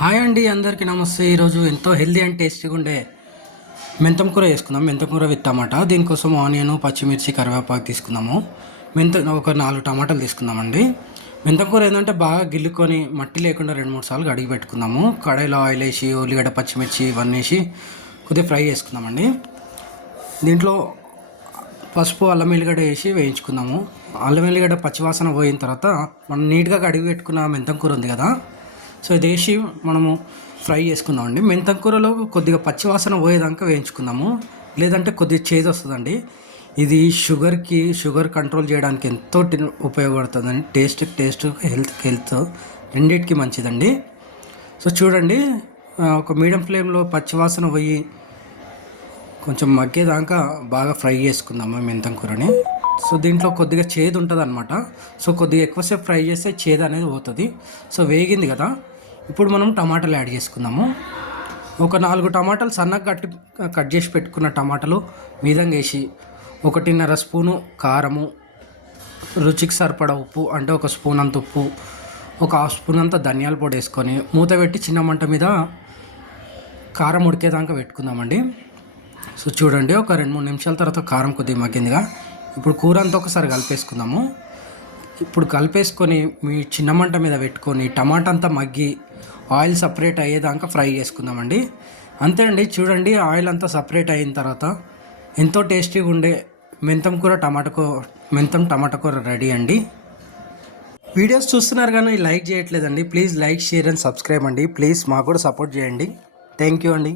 Hi అండి, అందరికీ నమస్తే. ఈరోజు ఎంతో హెల్దీ అండ్ టేస్టీగా ఉండే మెంతం కూర చేసుకుందాం. మెంతం కూర విత్ టమాటా. దీనికోసం ఆనియన్, పచ్చిమిర్చి, కరివేపాకు తీసుకుందాము. ఒక 4 టమాటాలు తీసుకుందామండి. మెంతం కూర ఏంటంటే బాగా గిల్లుకొని మట్టి లేకుండా 2-3 సార్లు కడిగి పెట్టుకుందాము. కడాయిలో ఆయిల్ వేసి ఉల్లిగడ్డ, పచ్చిమిర్చి ఇవన్నీ వేసి కొద్దిగా ఫ్రై చేసుకుందామండి. దీంట్లో పసుపు, అల్లం ఎల్లిగడ్డ వేసి వేయించుకుందాము. అల్లం ఎల్లిగడ్డ పచ్చివాసన పోయిన తర్వాత మనం నీట్గా కడిగి పెట్టుకున్న మెంతం కూర ఉంది కదా, సో ఇది వేసి మనము ఫ్రై చేసుకుందామండి. మెంతం కూరలో కొద్దిగా పచ్చివాసన పోయేదాకా వేయించుకుందాము, లేదంటే కొద్దిగా చేదు వస్తుందండి. ఇది షుగర్ కంట్రోల్ చేయడానికి ఎంతో ఉపయోగపడుతుందండి. టేస్ట్, హెల్త్ రెండింటికి మంచిదండి. సో చూడండి, ఒక మీడియం ఫ్లేమ్లో పచ్చివాసన పోయి కొంచెం మగ్గేదాకా బాగా ఫ్రై చేసుకుందాము మెంతం కూరని. సో దీంట్లో కొద్దిగా చేదు ఉంటుంది అనమాట. సో కొద్దిగా ఎక్కువసేపు ఫ్రై చేస్తే చేదు అనేది పోతుంది. సో వేగింది కదా, ఇప్పుడు మనం టమాటాలు యాడ్ చేసుకుందాము. ఒక 4 టమాటాలు సన్నగా కట్ చేసి పెట్టుకున్న టమాటాలు మీదంగా వేసి 1.5 స్పూను కారము, రుచికి సరిపడా ఉప్పు అంటే 1 స్పూన్ అంత ఉప్పు, ఒక 1/2 స్పూన్ అంత ధనియాల పొడి వేసుకొని మూత పెట్టి చిన్న మంట మీద కారం ఉడికేదాకా పెట్టుకుందామండి. సో చూడండి, ఒక 2-3 నిమిషాల తర్వాత కారం కొద్దిగా మగ్గిందిగా. ఇప్పుడు కూర అంతా ఒకసారి కలిపేసుకుందాము. ఇప్పుడు కలిపేసుకొని మీ చిన్న మంట మీద పెట్టుకొని టమాటా అంతా మగ్గి ఆయిల్ సపరేట్ అయ్యేదాకా ఫ్రై చేసుకుందామండి. అంతే అండి. చూడండి, ఆయిల్ అంతా సపరేట్ అయిన తర్వాత ఎంతో టేస్టీగా ఉండే మెంతం టమాటా కూర రెడీ అండి. వీడియోస్ చూస్తున్నారు కానీ లైక్ చేయట్లేదండి. Please like, share and subscribe అండి. ప్లీజ్ మాకు కూడా సపోర్ట్ చేయండి. థ్యాంక్ యూ అండి.